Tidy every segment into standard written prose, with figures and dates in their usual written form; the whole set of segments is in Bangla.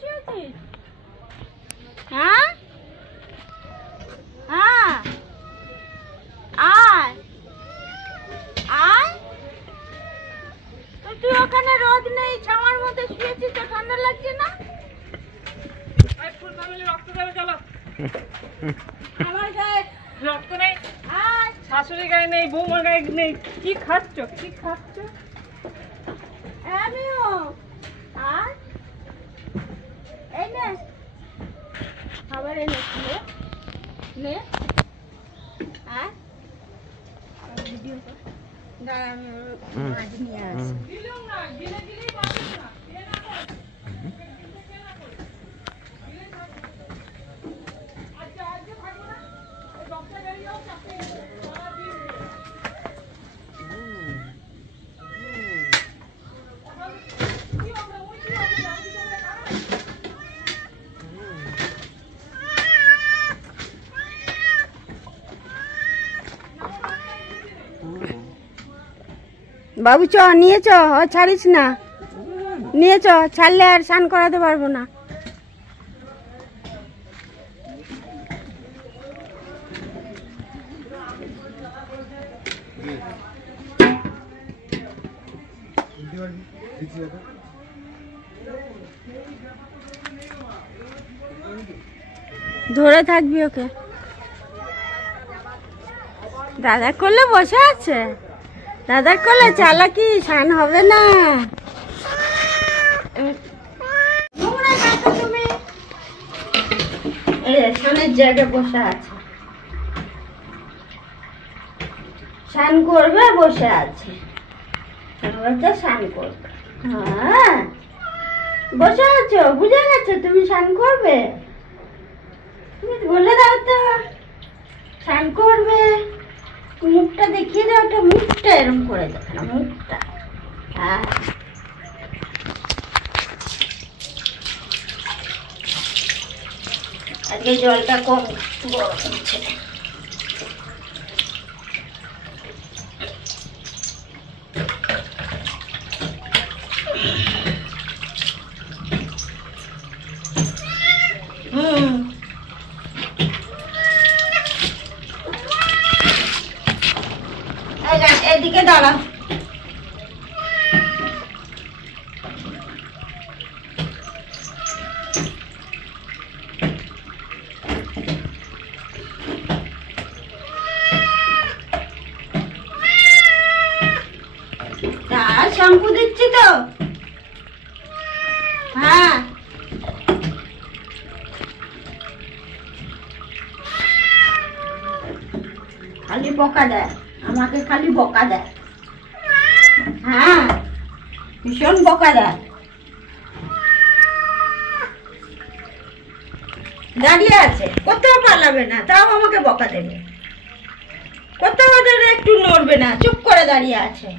শুয়েছিস? হ্যাঁ হ্যাঁ, আয় আয়। তুই ওখানে রোদ নেই, ছাওয়ার মধ্যে শুয়েছিস, তো ঠান্ডা লাগছে না? আমার গায়ে রক্ত নেই, আয়। শাশুড়ি গায়ে নেই, বৌমার গায়ে নেই। কি খাচ্ছ, কি খাচ্ছ? আমিও আর এই নে খাবার এনেছি, নে আর ভিডিও কর। দাঁড়া, আমি মাছ নিয়ে আসি। দিলাম না, গিলে গিলেই পাবেন না। এ না কর। আচ্ছা, আজকে থাকবো না। এই ডক্টর বেরিয়ে যাও, চাকরি সারাদিন। কি হবে, ওই কি হবে, আমি তোমরা খারাপ। বাবু চ, নিয়ে চ, ও ছাড়িস না, নিয়ে চ, ছাড়লে আর স্নান করাতে পারবো না। ধরে থাকবি ওকে। দাদা করলে বসে আছে, দাদার করলে চালাকি, স্নান হবে না। তুমি স্নানের জায়গায় বসে আছে, স্নান করবে, বসে আছে, স্নান করবে। হ্যাঁ, বসে আছো, বুঝে গেছো তুমি স্নান করবে। তুমি বলে দাও তো স্নান করবে। মুখটা দেখিয়ে দাও, ওটা মুখটা এরকম করে দেখো না, মুখটা। হ্যাঁ, আজকে জলটা কম গরম হচ্ছে। এদিকে দাঁড়া। শ্যাম্পু দিচ্ছি তো। হ্যাঁ, খালি বকা দেয় আমাকে, খালি বকা দেয়। হ্যাঁ, ভীষণ বকা দেয়। দাঁড়িয়ে আছে, কোথাও পালাবে না, তাও আমাকে বকা দেবে। কোথাও একটু নড়বে না, চুপ করে দাঁড়িয়ে আছে।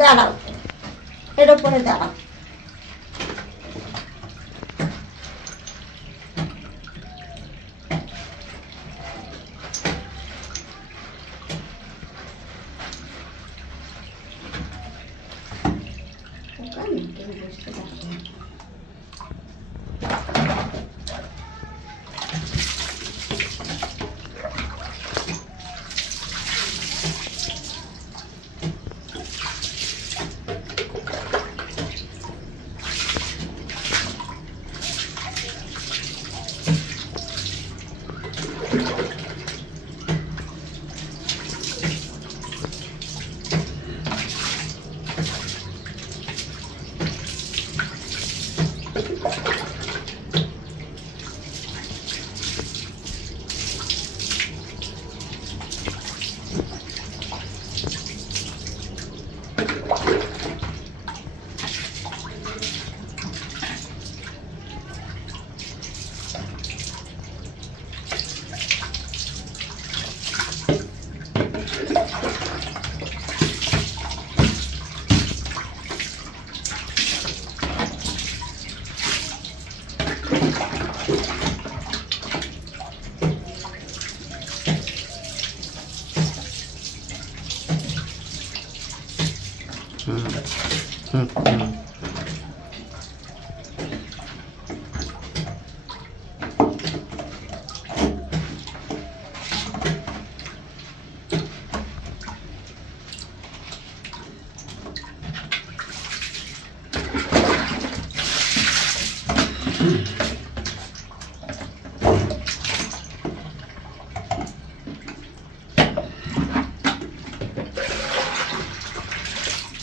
দাঁড়াও, এর উপরে দাঁড়াও। বুঝতে পারছি না।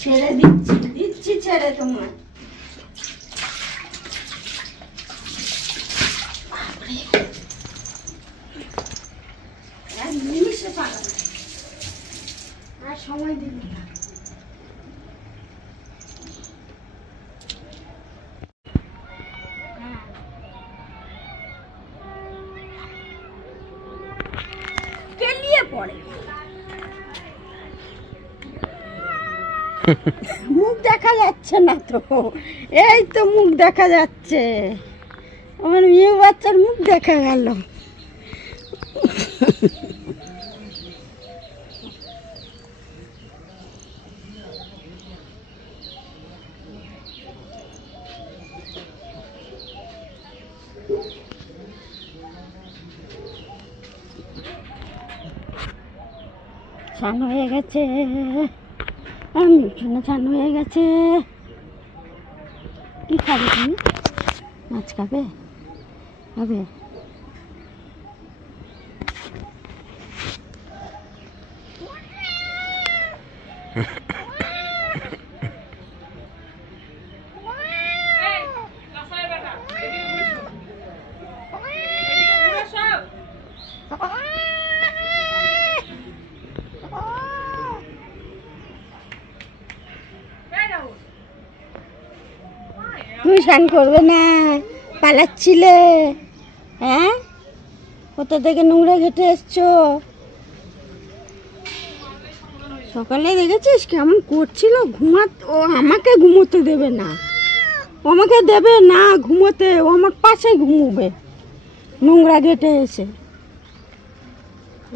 ছেড়ে দিচ্ছি ছেড়ে তোমার। এক নিমিষে পালাবে, আর সময় দিবি না। কেলিয়ে পড়ে, মুখ দেখা যাচ্ছে না তো, এই তো মুখ দেখা যাচ্ছে, আমার মেয়ে বাচ্চার মুখ দেখা গেল। স্নান হয়ে গেছে, স্নান হয়ে গেছে। কি খাবে তুমি? মাছ খাবে? খাবে? তুমি স্নান করবে না? পালাচ্ছিলে? হ্যাঁ, কোথা থেকে নোংরা ঘেটে এসছো? সকালে দেখেছিস কেমন করছিল? ও আমাকে ঘুমোতে দেবে না, ও আমাকে দেবে না ঘুমোতে, ও আমার পাশে ঘুমোবে নোংরা ঘেটে এসে।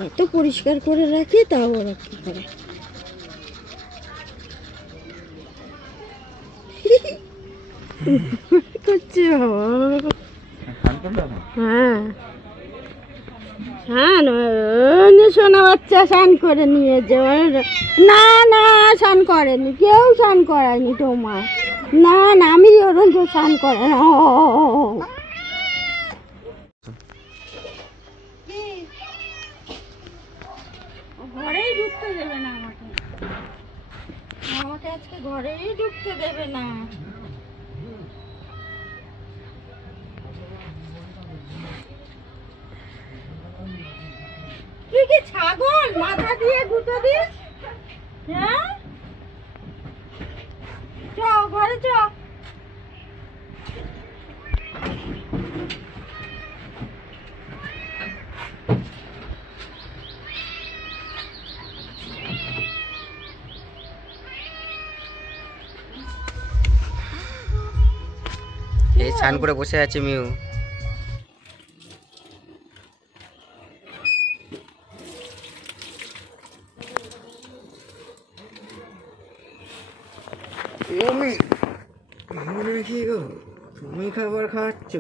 এত পরিষ্কার করে রাখি, তাও ওরা কি করে। করছে হ্যাঁ হ্যাঁ, সোনা বাচ্চা স্নান করে নিয়েছে। না না, স্নান করেনি, কেউ স্নান করায়নি তোমার। না না, আমি ওরকম স্নান করে না। ঘরেই ঢুকতে দেবে না আমাকে, আমাকে আজকে ঘরেই ঢুকতে দেবে না। তুই কি ছাগল, মাথা দিয়ে গুঁতো দিস? হ্যাঁ, চ ঘরে চ। এই স্নান করে বসে আছে মিউ। তুমি খাবার খাচ্ছ?